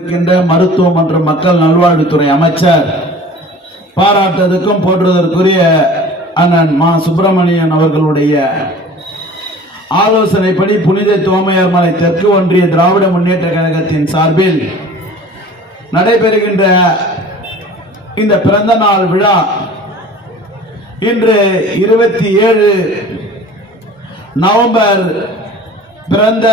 இருக்கின்ற மருத்துவம் மற்றும் மக்கள் நல்வாழ்வுத்துறை அமைச்சர் பாராட்டுவதற்கும் போற்றுவதற்குரிய அண்ணன் மா சுப்பிரமணியன் அவர்களுடைய ஆலோசனைப்படி புனித தோமையார் மலை தெற்கு ஒன்றிய திராவிட முன்னேற்ற கழகத்தின் சார்பில் நடைபெறுகின்ற இந்த பிறந்த நாள் விழா இன்று இருபத்தி ஏழு நவம்பர் பிறந்த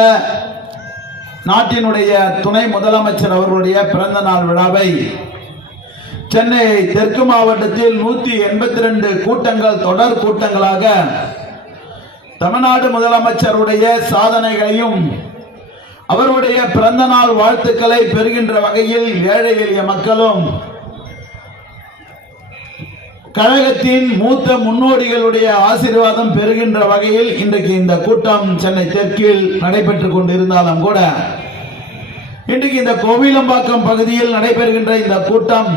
நாட்டினுடைய துணை முதலமைச்சர் அவர்களுடைய பிறந்த நாள் விழாவை சென்னை தெற்கு மாவட்டத்தில் நூத்தி எண்பத்தி ரெண்டு கூட்டங்கள் தொடர் கூட்டங்களாக தமிழ்நாடு முதலமைச்சருடைய சாதனைகளையும் அவருடைய பிறந்த நாள் வாழ்த்துக்களை பெறுகின்ற வகையில் ஏழை எளிய மக்களும் கழகத்தின் மூத்த முன்னோடிகளுடைய ஆசீர்வாதம் பெறுகின்ற வகையில் இன்றைக்கு இந்த கூட்டம் சென்னை தெற்கில் நடைபெற்றுக் கொண்டிருந்தாலும் கூட இன்றைக்கு இந்த கோவிலம்பாக்கம் பகுதியில் நடைபெறுகின்ற இந்த கூட்டம்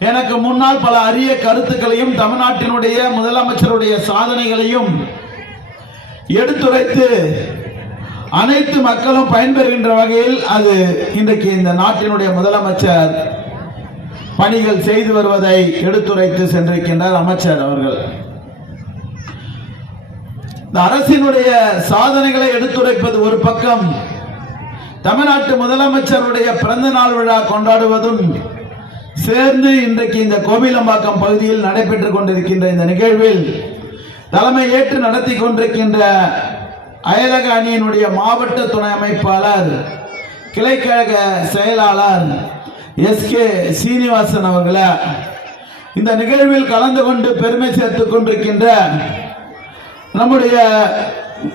எனக்கு முன்னால் பல அரிய கருத்துக்களையும் தமிழ்நாட்டினுடைய முதலமைச்சருடைய சாதனைகளையும் எடுத்துரைத்து அனைத்து மக்களும் பயன்பெறுகின்ற வகையில் அது இன்றைக்கு இந்த நாட்டினுடைய முதலமைச்சர் பணிகள் செய்து வருவதை எடுத்துரைத்து சென்றிருக்கின்றார் அமைச்சர் அவர்கள். இந்த அரசினுடைய சாதனைகளை எடுத்துரைப்பது ஒரு பக்கம் தமிழ்நாட்டு முதலமைச்சருடைய பிறந்த நாள் விழா கொண்டாடுவதும் சேர்ந்து இன்றைக்கு இந்த கோவிலம்பாக்கம் பகுதியில் நடைபெற்றுக் கொண்டிருக்கின்ற இந்த நிகழ்வில் தலைமை ஏற்று நடத்தி கொண்டிருக்கின்ற அயலக அணியினுடைய மாவட்ட துணை அமைப்பாளர் கிளைக்கழக செயலாளர் எஸ் கே சீனிவாசன் அவர்களே இந்த நிகழ்வில் கலந்து கொண்டு பெருமை சேர்த்துக் கொண்டிருக்கின்ற நம்முடைய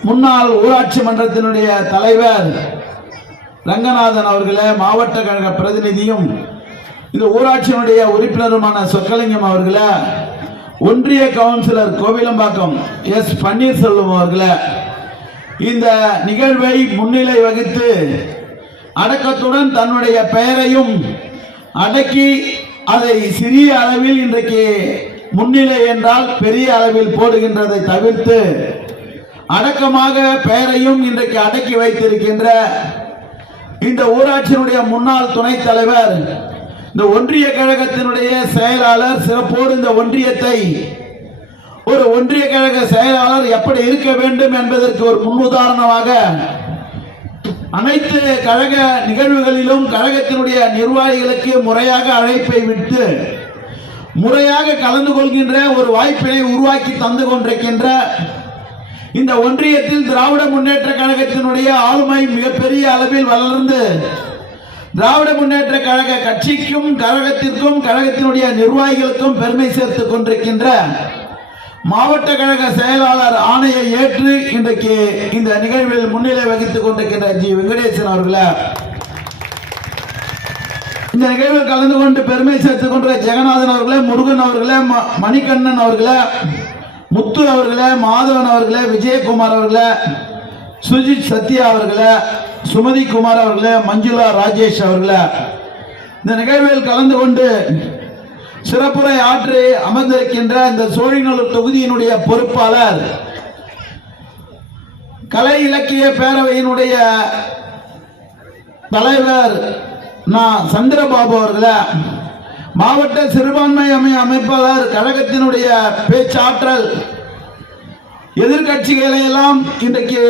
முன்னாள் ஊராட்சி மன்றத்தினுடைய தலைவர் ரங்கநாதன் அவர்களே மாவட்ட கழக பிரதிநிதியும் இந்த ஊராட்சியினுடைய உறுப்பினருமான சொக்கலிங்கம் அவர்களே ஒன்றிய கவுன்சிலர் கோவிலம்பாக்கம் எஸ் பன்னீர்செல்வம் அவர்களே இந்த நிகழ்வை முன்னிலை வகித்து அடக்கத்துடன் தன்னுடைய பெயரையும் அடக்கி அதை சிறிய அளவில் இன்றைக்கு முன்னிலை என்றால் பெரிய அளவில் போடுகின்றதை தவிர்த்து அடக்கமாக பெயரையும் இன்றைக்கு அடக்கி வைத்திருக்கின்ற இந்த ஊராட்சியினுடைய முன்னாள் துணைத் தலைவர் இந்த ஒன்றிய கழகத்தினுடைய செயலாளர் சிறப்போடு இந்த ஒன்றியத்தை ஒரு ஒன்றிய கழக செயலாளர் எப்படி இருக்க வேண்டும் என்பதற்கு ஒரு முன்னுதாரணமாக அனைத்து கழக நிகழ்வுகளிலும் கழகத்தினுடைய நிர்வாகிகளுக்கு முறையாக அழைப்பை விட்டு முறையாக கலந்து கொள்கின்ற ஒரு வாய்ப்பினை உருவாக்கி தந்து கொண்டிருக்கின்ற இந்த ஒன்றியத்தில் திராவிட முன்னேற்ற கழகத்தினுடைய ஆளுமை மிகப்பெரிய அளவில் வளர்ந்து திராவிட முன்னேற்ற கழக கட்சிக்கும் கழகத்திற்கும் கழகத்தினுடைய நிர்வாகிகளுக்கும் பெருமை சேர்த்துக் கொண்டிருக்கின்ற மாவட்ட கழக செயலாளர் ஆணையை ஏற்று இன்றைக்கு இந்த நிகழ்வில் முன்னிலை வகித்துக் கொண்டிருக்கின்ற ஜி வெங்கடேசன் அவர்களை. இந்த நிகழ்வில் கலந்து கொண்டு பெருமை சேர்த்துக் கொண்ட ஜெகநாதன் அவர்களே முருகன் அவர்களே ம- மணிகண்ணன் அவர்களே முத்து அவர்களே மாதவன் அவர்களே விஜயகுமார் அவர்களே சுஜித் சத்யா அவர்களே சுமதி குமார் அவர்களே மஞ்சுளா ராஜேஷ் அவர்களே. இந்த நிகழ்வில் கலந்து கொண்டு சிறப்புரை ஆற்றி அமர்ந்திருக்கின்ற இந்த சோழிநல்லூர் தொகுதியினுடைய பொறுப்பாளர் கலை இலக்கிய பேரவையினுடைய தலைவர் நான் சந்திரபாபு அவர்களே மாவட்ட சிறுபான்மை அமை அமைப்பாளர் கழகத்தினுடைய பேச்சாற்றல் எதிர்க்கட்சிகளை எல்லாம் இன்றைக்கு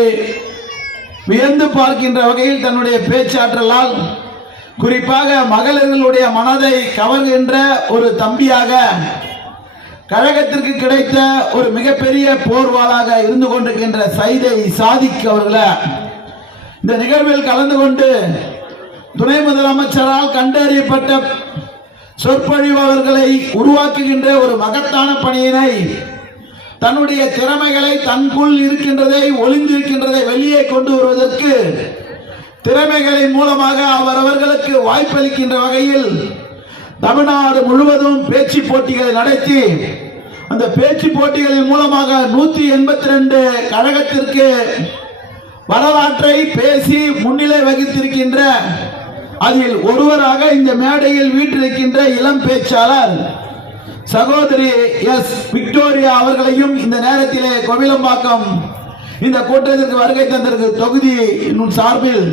வியந்து பார்க்கின்ற வகையில் தன்னுடைய பேச்சாற்றலால் குறிப்பாக மகளிர்களுடைய மனதை கவர்கின்ற ஒரு தம்பியாக கழகத்திற்கு கிடைத்த ஒரு மிகப்பெரிய போர்வாளாக இருந்து கொண்டிருக்கின்ற சைதை சாதிக் அவர்களை இந்த நிகழ்வில் கலந்து கொண்டு துணை முதலமைச்சரால் கண்டறியப்பட்ட சொற்பொழிவாளர்களை உருவாக்குகின்ற ஒரு மகத்தான பணியினை தன்னுடைய திறமைகளை தன்குள் இருக்கின்றதை ஒளிந்திருக்கின்றதை வெளியே கொண்டு வருவதற்கு திறமைகளின் மூலமாக அவர் வாய்ப்பளிக்கின்ற வகையில் தமிழ்நாடு முழுவதும் பேச்சு போட்டிகளை நடத்தி அந்த பேச்சு போட்டிகளின் மூலமாக நூத்தி எண்பத்தி ரெண்டு கழகத்திற்கு வரலாற்றை பேசி முன்னிலை வகித்திருக்கின்ற அதில் ஒருவராக இந்த மேடையில் வீற்றிருக்கின்ற இளம் பேச்சாளர் சகோதரி எஸ் விக்டோரியா அவர்களையும் இந்த நேரத்திலே கோவிலம்பாக்கம் இந்த கூட்டத்திற்கு வருகை தந்திருக்கு தொகுதி சார்பில்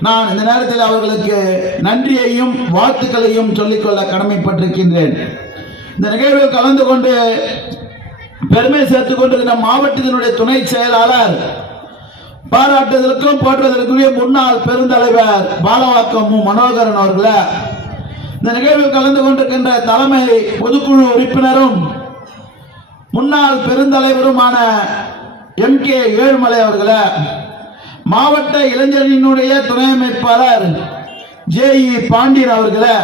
நான் இந்த நேரத்தில் அவர்களுக்கு நன்றியையும் வாழ்த்துக்களையும் சொல்லிக்கொள்ள கடமைப்பட்டிருக்கின்றேன். இந்த நிகழ்வில் கலந்து கொண்டு பெருமை சேர்த்துக் கொண்டிருக்கிற மாவட்டத்தினுடைய துணை செயலாளர் பாராட்டுதலுக்கும் போற்றுவதற்குரிய முன்னாள் பெருந்தலைவர் பாலவாக்கம் மனோகரன் அவர்கள இந்த நிகழ்வில் கலந்து கொண்டிருக்கின்ற தலைமை பொதுக்குழு உறுப்பினரும் முன்னாள் பெருந்தலைவருமான எம் கே ஏழுமலை அவர்களை மாவட்ட இளைஞரினுடைய துணை அமைப்பாளர் ஜே இ பாண்டியன் அவர்களை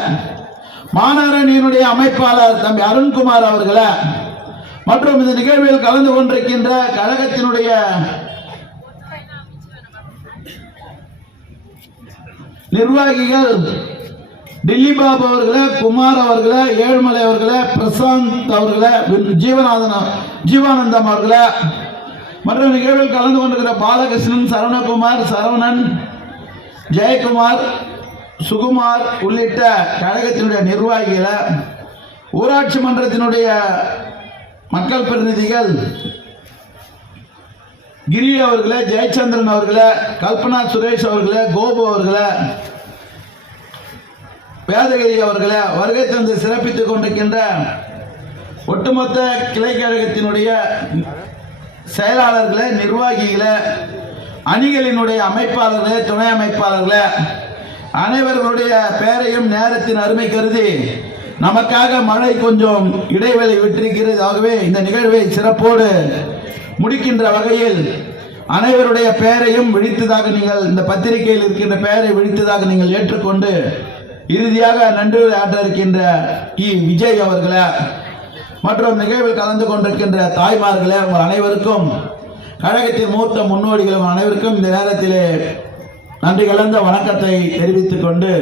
மாநாரணியினுடைய அமைப்பாளர் தம்பி அருண்குமார் அவர்களை மற்றும் இந்த நிகழ்வில் கலந்து கொண்டிருக்கின்ற கழகத்தினுடைய நிர்வாகிகள் டில்லி பாபு அவர்களே குமார் அவர்களே ஏழுமலை அவர்களே பிரசாந்த் அவர்களே ஜீவநாதன் ஜீவானந்தம் அவர்களே மற்றும் நிகழ்வில் கலந்து கொண்டிருக்கிற பாலகிருஷ்ணன் சரவணகுமார் சரவணன் ஜெயக்குமார் சுகுமார் உள்ளிட்ட கழகத்தினுடைய நிர்வாகிகளை ஊராட்சி மன்றத்தினுடைய மக்கள் பிரதிநிதிகள் கிரி அவர்களை ஜெயச்சந்திரன் அவர்களை கல்பனா சுரேஷ் அவர்களை கோபு அவர்களை வேதகிரி அவர்களை வருகை தந்து சிறப்பித்துக் கொண்டிருக்கின்ற ஒட்டுமொத்த கிளை கழகத்தினுடைய செயலாளர்களே நிர்வாகிகளே அணிகளினுடைய அமைப்பாளர்களே துணை அமைப்பாளர்களே அனைவர்களுடைய பெயரையும் நேரத்தின் அருமை கருதி நமக்காக மழை கொஞ்சம் இடைவெளி விட்டிருக்கிறது. ஆகவே இந்த நிகழ்வை சிறப்போடு முடிக்கின்ற வகையில் அனைவருடைய பெயரையும் விழித்ததாக நீங்கள் இந்த பத்திரிகையில் இருக்கின்ற பெயரை விழித்ததாக நீங்கள் ஏற்றுக்கொண்டு இறுதியாக நன்றி ஆற்ற இருக்கின்ற இ. விஜய் அவர்களை மற்றும் நிகழ்வில் கலந்து கொண்டிருக்கின்ற தாய்மார்களே உங்கள் அனைவருக்கும் கழகத்தின் மூத்த முன்னோடிகள் உங்கள் அனைவருக்கும் இந்த நேரத்திலே நன்றி கலந்த வணக்கத்தை தெரிவித்துக் கொண்டு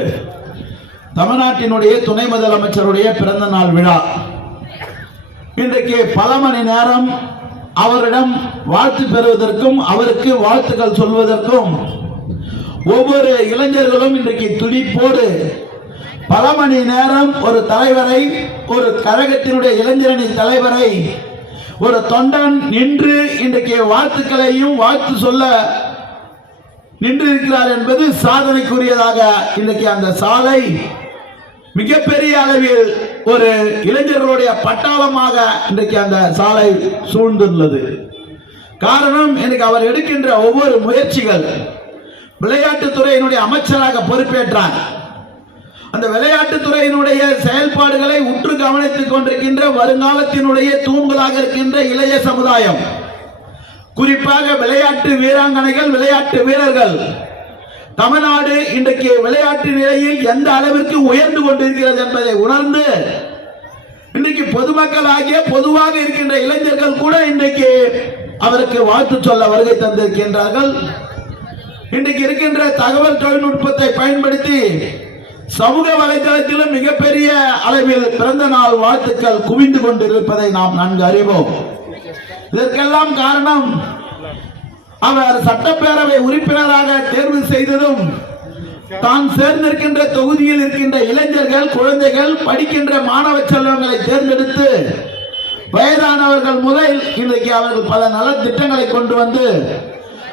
தமிழ்நாட்டினுடைய துணை முதலமைச்சருடைய பிறந்த நாள் விழா. இன்றைக்கு பல மணி நேரம் அவரிடம் வாழ்த்து பெறுவதற்கும் அவருக்கு வாழ்த்துக்கள் சொல்வதற்கும் ஒவ்வொரு இளைஞர்களும் இன்றைக்கு துடிப்போடு பல மணி நேரம் ஒரு தலைவரை ஒரு கழகத்தினுடைய இளைஞரணி தலைவரை ஒரு தொண்டன் நின்று இன்றைக்கு வாழ்த்துக்களையும் வாழ்த்து சொல்ல நின்று இருக்கிறார் என்பது சாதனைக்குரியதாக இன்றைக்கு அந்த சாலை மிகப்பெரிய அளவில் ஒரு இளைஞர்களுடைய பட்டாளமாக இன்றைக்கு அந்த சாலை சூழ்ந்துள்ளது. காரணம் எனக்கு அவர் எடுக்கின்ற ஒவ்வொரு முயற்சிகள் விளையாட்டுத்துறையினுடைய அமைச்சராக பொறுப்பேற்றார். அந்த விளையாட்டுத்துறையினுடைய செயல்பாடுகளை உற்று கவனித்துக் கொண்டிருக்கின்ற வருங்காலத்தினுடைய தூண்களாக இருக்கின்ற இளைய சமுதாயம். குறிப்பாக விளையாட்டு வீராங்கனைகள் விளையாட்டு வீரர்கள். தமிழ்நாடு இன்றைக்கு விளையாட்டு நிலையில் எந்த அளவிற்கு உயர்ந்து கொண்டிருக்கிறது என்பதை உணர்ந்து இன்றைக்கு பொதுமக்கள் ஆகிய பொதுவாக இருக்கின்ற இளைஞர்கள் கூட இன்றைக்கு அவருக்கு வாழ்த்து சொல்ல வருகை தந்திருக்கின்றார்கள். இன்றைக்கு இருக்கின்ற தகவல் தொழில்நுட்பத்தை பயன்படுத்தி சமூக வலைதளத்திலும் மிகப்பெரிய அளவில் பிறந்த நாள் வாழ்த்துக்கள் குவிந்து கொண்டிருப்பதை நாம் நன்கு அறிவோம். இதற்கெல்லாம் காரணம் அவர் சட்டப்பேரவை உறுப்பினராக தேர்வு செய்ததும் தான் சேர்ந்திருக்கின்ற தொகுதியில் இருக்கின்ற இளைஞர்கள் குழந்தைகள் படிக்கின்ற மாணவ செல்வங்களை தேர்ந்தெடுத்து வயதானவர்கள் முதல் இன்றைக்கு அவர்கள் பல நலத்திட்டங்களை கொண்டு வந்து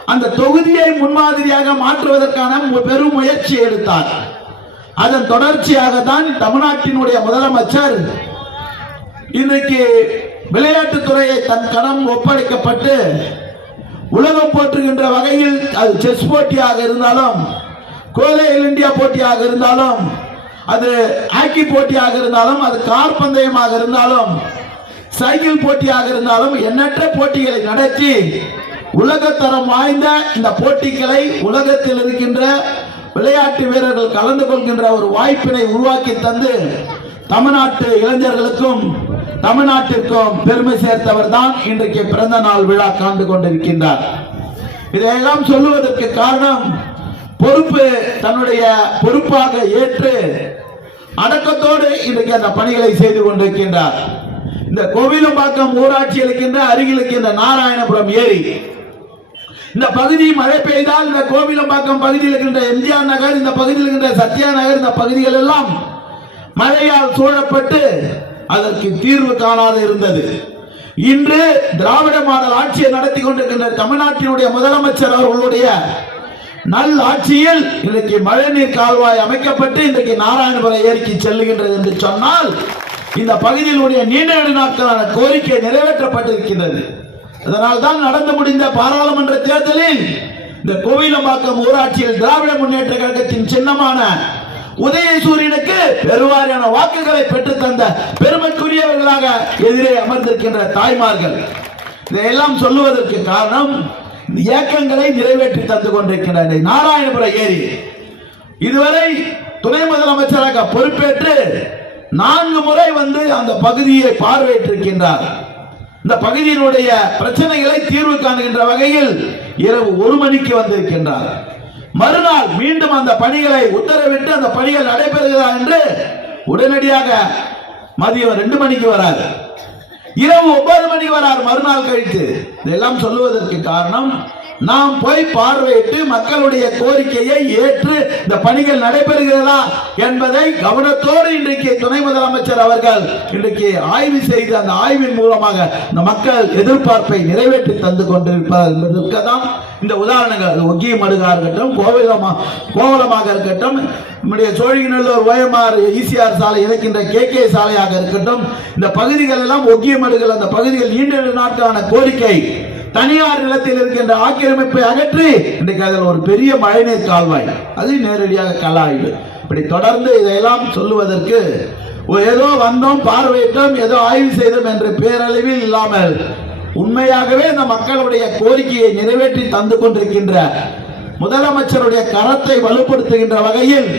அந்த தொகுதியை முன்மாதிரியாக மாற்றுவதற்கான பெரும் முயற்சி எடுத்தார். அதன் தொடர்ச்சியாக தான் தமிழ்நாட்டினுடைய முதலமைச்சர் இன்றைக்கு விளையாட்டுத்துறையை தன் கணம் ஒப்படைக்கப்பட்டு உலகம் போற்றுகின்ற வகையில் அது செஸ் போட்டியாக இருந்தாலும் கோலையில் இந்தியா போட்டியாக இருந்தாலும் அது ஹாக்கி போட்டியாக இருந்தாலும் அது கார் பந்தயமாக இருந்தாலும் சைக்கிள் போட்டியாக இருந்தாலும் எண்ணற்ற போட்டிகளை நடத்தி உலகத்தரம் வாய்ந்த இந்த போட்டிகளை உலகத்தில் இருக்கின்ற விளையாட்டு வீரர்கள் கலந்து கொள்கின்ற ஒரு வாய்ப்பினை உருவாக்கி தந்து தமிழ்நாட்டு இளைஞர்களுக்கும் தமிழ்நாட்டிற்கும் பெருமை சேர்த்தவர் தான் இன்றைக்கு பிறந்த நாள் விழா காண்டு கொண்டிருக்கின்றார். இதையெல்லாம் சொல்லுவதற்கு காரணம் பொறுப்பு தன்னுடைய பொறுப்பாக ஏற்று அடக்கத்தோடு இன்றைக்கு அந்த பணிகளை செய்து கொண்டிருக்கின்றார். இந்த கோவிலம்பாக்கம் ஊராட்சி இருக்கின்ற அருகில் இருக்கின்ற நாராயணபுரம் ஏரி இந்த பகுதி மழை பெய்தால் இந்த கோவிலம்பாக்கம் பகுதியில் இருக்கின்ற எம்ஜிஆர் நகர் இந்த பகுதியில் இருக்கின்ற சத்யா நகர் இந்த பகுதிகள் எல்லாம் மழையால் சூழப்பட்டு அதற்கு தீர்வு காணாது இருந்தது. இன்று திராவிட மாடல் ஆட்சியை நடத்தி கொண்டிருக்கின்ற தமிழ்நாட்டினுடைய முதலமைச்சர் அவர்களுடைய நல் ஆட்சியில் இன்றைக்கு மழைநீர் கால்வாய் அமைக்கப்பட்டு இன்றைக்கு நாராயணபுரம் ஏரிக்கு செல்லுகின்றது என்று சொன்னால் இந்த பகுதியினுடைய நீண்ட நெடு நாட்களான கோரிக்கை நிறைவேற்றப்பட்டிருக்கின்றது. அதனால் தான் நடந்து முடிந்த பாராளுமன்ற தேர்தலில் இந்த கோவிலம்பாக்கம் ஊராட்சியில் திராவிட முன்னேற்ற கழகத்தின் சின்னமான உதயசூரியனுக்கு பெருவாரியான வாக்குகளை பெற்று தந்த பெருமைக்குரியவர்களாக எதிரே அமர்ந்திருக்கின்ற தாய்மார்கள். இதையெல்லாம் சொல்லுவதற்கு காரணம் இந்த இயக்கங்களை நிறைவேற்றி தந்து கொண்டிருக்கிறார் நாராயணபுர ஏரி. இதுவரை துணை முதலமைச்சராக பொறுப்பேற்று நான்கு முறை வந்து அந்த பகுதியை பார்வையிட்டிருக்கின்றார். இந்த பகுதியினுடைய பிரச்சனைகளை தீர்வு காணுகின்ற வகையில் இரவு ஒரு மணிக்கு வந்திருக்கின்றார். மறுநாள் மீண்டும் அந்த பணிகளை உத்தரவிட்டு அந்த பணிகள் நடைபெறுகிறதா என்று உடனடியாக மதியம் ரெண்டு மணிக்கு வராது இரவு ஒன்பது மணிக்கு வரார் மறுநாள் கழித்து. இதெல்லாம் சொல்லுவதற்கு காரணம் நாம் போய் பார்வையிட்டு மக்களுடைய கோரிக்கையை ஏற்று இந்த பணிகள் நடைபெறுகிறதா என்பதை கவனத்தோடு இன்றைக்கு துணை முதலமைச்சர் அவர்கள் இன்றைக்கு ஆய்வு செய்து அந்த ஆய்வின் மூலமாக இந்த மக்கள் எதிர்பார்ப்பை நிறைவேற்றி தந்து கொண்டிருப்பார் என்பதற்கு தான் இந்த உதாரணங்கள். ஒக்கிய மடுகா இருக்கட்டும் கோவிலமா கோவலமாக இருக்கட்டும் நம்முடைய சோழிநல்லூர் ஓஎம்ஆர் ஈசிஆர் சாலை இணைக்கின்ற கே கே சாலையாக இருக்கட்டும் இந்த பகுதிகள் எல்லாம் ஒக்கிய மடுகள் அந்த பகுதிகள் நீண்ட நாட்களான கோரிக்கை தனியார் நிலத்தில் இருக்கின்ற ஆக்கிரமிப்பை அகற்றி இன்றைக்கு அதில் ஒரு பெரிய மழைநீர் கால்வாய். அது நேரடியாக கலாய்வு. ஆய்வு இப்படி தொடர்ந்து இதையெல்லாம் சொல்லுவதற்கு ஏதோ வந்தோம் பார்வையிட்டோம் ஏதோ ஆய்வு செய்தோம் என்ற பேரளவில் இல்லாமல் உண்மையாகவே இந்த மக்களுடைய கோரிக்கையை நிறைவேற்றி தந்து கொண்டிருக்கின்ற முதலமைச்சருடைய கரத்தை வலுப்படுத்துகின்ற வகையில்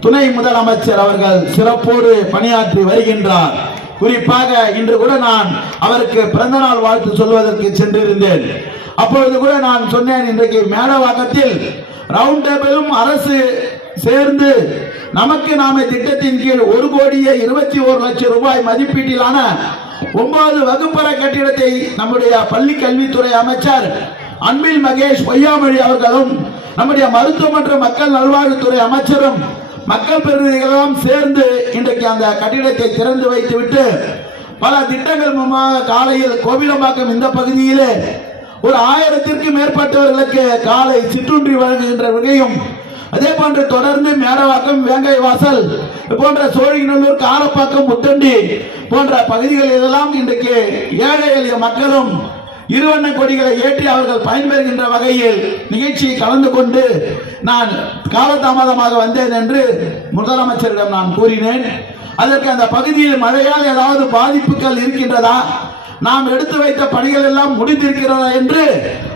துணை முதலமைச்சர் அவர்கள் சிறப்போடு பணியாற்றி வருகின்றார். குறிப்பாக இன்று கூட நான் அவருக்கு பிறந்த நாள் வாழ்த்து சொல்வதற்கு சென்றிருந்தேன். அப்பொழுது கூட நான் சொன்னேன் இன்றைக்கு மேடவாக்கத்தில் ரவுண்ட் டேபிளும் அரசு சேர்ந்து நமக்கு நாம திட்டத்தின் கீழ் ஒரு கோடியே இருபத்தி ஒரு லட்சம் ரூபாய் மதிப்பீட்டிலான ஒன்பது வகுப்பற கட்டிடத்தை நம்முடைய பள்ளி கல்வித்துறை அமைச்சர் அன்பில் மகேஷ் பொய்யாமொழி அவர்களும் நம்முடைய மருத்துவ மற்றும் மக்கள் நல்வாழ்வுத்துறை அமைச்சரும் மக்கள் பிரதிநிதிகளெல்லாம் சேர்ந்து இன்றைக்கு அந்த கட்டிடத்தை திறந்து வைத்துவிட்டு பல திட்டங்கள் மூலமாக காலையில் கோவிலம்பாக்கம் இந்த பகுதியிலே ஒரு ஆயிரத்திற்கு மேற்பட்டவர்களுக்கு காலை சிற்றுன்றி வழங்குகின்ற வகையும் அதே போன்று தொடர்ந்து மேடவாக்கம் வேங்கை வாசல் போன்ற சோழிங்கநல்லூர் காரப்பாக்கம் முத்தண்டி போன்ற பகுதிகளிலெல்லாம் இன்றைக்கு ஏழை எளிய மக்களும் இருவண்ண கொடிகளை ஏற்றி அவர்கள் பயன்பெறுகின்ற வகையில் நிகழ்ச்சியை கலந்து கொண்டு நான் காலதாமதமாக வந்தேன் என்று முதலமைச்சரிடம் நான் கூறினேன். அதற்கு அந்த பகுதியில் மழையால் ஏதாவது பாதிப்புகள் இருக்கின்றதா? நாம் எடுத்து வைத்த பணிகள் எல்லாம் முடிந்திருக்கிறதா என்று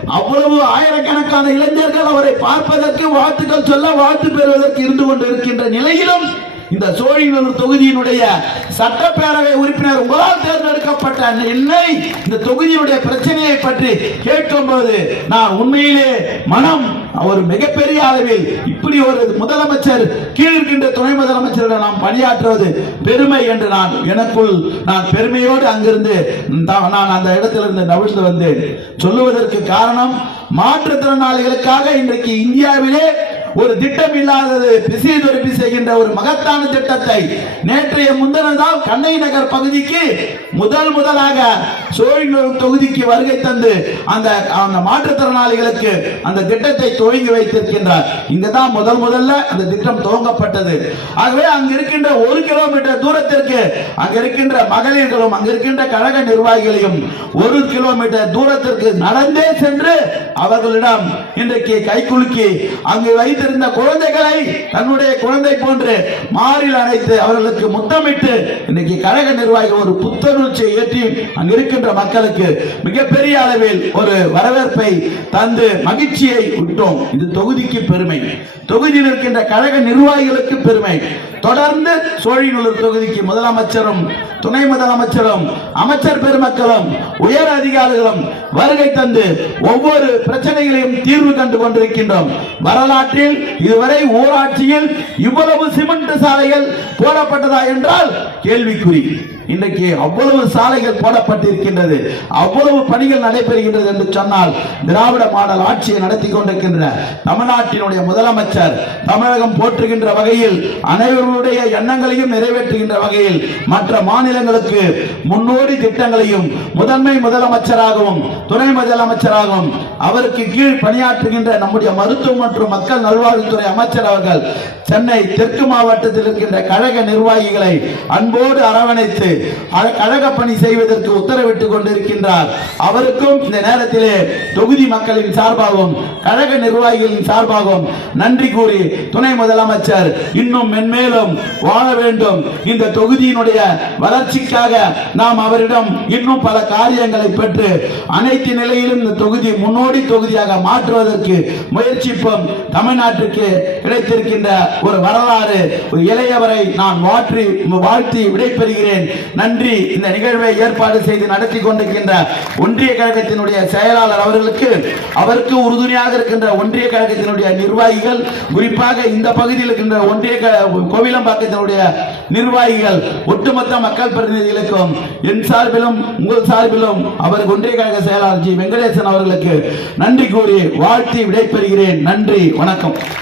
அவ்வளவு ஆயிரக்கணக்கான இளைஞர்கள் அவரை பார்ப்பதற்கு வாழ்த்துக்கள் சொல்ல வாழ்த்து பெறுவதற்கு இருந்து கொண்டு இருக்கின்ற நிலையிலும் இந்த சோழிங்கநல்லூர் தொகுதியினுடைய சட்டப்பேரவை உறுப்பினர் உங்களால் தேர்ந்தெடுக்கப்பட்ட என்னை இந்த தொகுதியுடைய பிரச்சனையை பற்றி கேட்கும்போது நான் உண்மையிலே மனம் ஒரு மிகப்பெரிய அளவில் இப்படி ஒரு முதலமைச்சர் கீழிருக்கின்ற துணை முதலமைச்சரிடம் நாம் பணியாற்றுவது பெருமை என்று நான் எனக்குள் நான் பெருமையோடு அங்கிருந்து நான் அந்த இடத்திலிருந்து நவிழ்ந்து வந்தேன் சொல்லுவதற்கு காரணம் மாற்றுத்திறனாளிகளுக்காக இன்றைக்கு இந்தியாவிலே ஒரு திட்டம் இல்லாதது பிசை செய்கின்ற ஒரு மகத்தான திட்டத்தை நேற்றைய முந்தினதால் கண்ணை நகர் பகுதிக்கு முதல் முதலாக சோழிங்கநல்லூர் தொகுதிக்கு வருகை தந்து அந்த அந்த மாற்றுத்திறனாளிகளுக்கு அந்த திட்டத்தை துவங்கி வைத்திருக்கின்றார். இங்கதான் முதல் முதல்ல அந்த திட்டம் துவங்கப்பட்டது. ஆகவே அங்க இருக்கின்ற ஒரு கிலோமீட்டர் தூரத்திற்கு அங்க இருக்கின்ற மகளிர்களும் அங்க இருக்கின்ற கழக நிர்வாகிகளையும் ஒரு கிலோமீட்டர் தூரத்திற்கு நடந்தே சென்று அவர்களிடம் இன்றைக்கு கைக்குலுக்கி அங்கு வைத்து வைத்திருந்த குழந்தைகளை தன்னுடைய குழந்தை போன்று மாறில் அணைத்து அவர்களுக்கு முத்தமிட்டு இன்னைக்கு கழக நிர்வாகிகள் ஒரு புத்துணர்ச்சியை ஏற்றி அங்கு இருக்கின்ற மக்களுக்கு மிகப்பெரிய அளவில் ஒரு வரவேற்பை தந்து மகிழ்ச்சியை விட்டோம் இது தொகுதிக்கு பெருமை. தொகுதியில் இருக்கின்ற கழக நிர்வாகிகளுக்கு பெருமை. தொடர்ந்து சோழிநல்லூர் தொகுதிக்கு முதலமைச்சரும் துணை முதலமைச்சரும் அமைச்சர் பெருமக்களும் உயர் அதிகாரிகளும் வருகை தந்து ஒவ்வொரு பிரச்சனைகளையும் தீர்வு கண்டு கொண்டிருக்கின்றோம். வரலாற்றில் இதுவரை ஊராட்சியில் இவ்வளவு சிமெண்ட் சாலைகள் போடப்பட்டதா என்றால் கேள்விக்குறி. இன்றைக்கு அவ்வளவு சாலைகள் போடப்பட்டிருக்கின்றது. அவ்வளவு பணிகள் நடைபெறுகின்றது என்று சொன்னால் திராவிட மாடல் ஆட்சியை நடத்தி கொண்டிருக்கின்ற தமிழ்நாட்டினுடைய முதலமைச்சர் தமிழகம் போற்றுகின்ற வகையில் அனைவருடைய எண்ணங்களையும் நிறைவேற்றுகின்ற வகையில் மற்ற மாநிலங்களுக்கு முன்னோடி திட்டங்களையும் முதன்மை முதலமைச்சராகவும் துணை முதலமைச்சராகவும் அவருக்கு கீழ் பணியாற்றுகின்ற நம்முடைய மருத்துவம் மற்றும் மக்கள் நல்வாழ்வுத்துறை அமைச்சர் அவர்கள் சென்னை தெற்கு மாவட்டத்தில் இருக்கின்ற கழக நிர்வாகிகளை அன்போடு அரவணைத்து கழக பணி செய்வதற்கு உத்தரவிட்டுக் கொண்டிருக்கின்றார். அவருக்கும் இந்த நேரத்திலே தொகுதி மக்களின் சார்பாகவும் கழக நிர்வாகிகளின் சார்பாகவும் நன்றி கூறி துணை முதலமைச்சர் இன்னும் மென்மேலும் வாழ வேண்டும். இந்த தொகுதியினுடைய வளர்ச்சிக்காக நாம் அவரிடம் இன்னும் பல காரியங்களை பெற்று அனைத்து நிலையிலும் இந்த தொகுதி முன்னோடி தொகுதியாக மாற்றுவதற்கு முயற்சிப்போம். தமிழ்நாட்டுக்கு கிடைத்திருக்கின்ற ஒரு வரலாறு ஒரு இளையவரை நான் வாற்றி வாழ்த்தி விடைபெறுகிறேன். நன்றி. இந்த நிகழ்வை ஏற்பாடு செய்து நடத்தி கொண்டிருக்கின்ற ஒன்றிய கழகத்தினுடைய செயலாளர் அவர்களுக்கு அவருக்கு உறுதுணையாக இருக்கின்ற ஒன்றிய கழகத்தினுடைய நிர்வாகிகள் குறிப்பாக இந்த பகுதியில் இருக்கின்ற ஒன்றிய க- கோவிலம்பாக்கத்தினுடைய நிர்வாகிகள் ஒட்டுமொத்த மக்கள் பிரதிநிதிகளுக்கும் என் சார்பிலும் உங்கள் சார்பிலும் அவர் ஒன்றிய கழக செயலாளர் ஜி வெங்கடேசன் அவர்களுக்கு நன்றி கூறி வாழ்த்தி விடைபெறுகிறேன். நன்றி. வணக்கம்.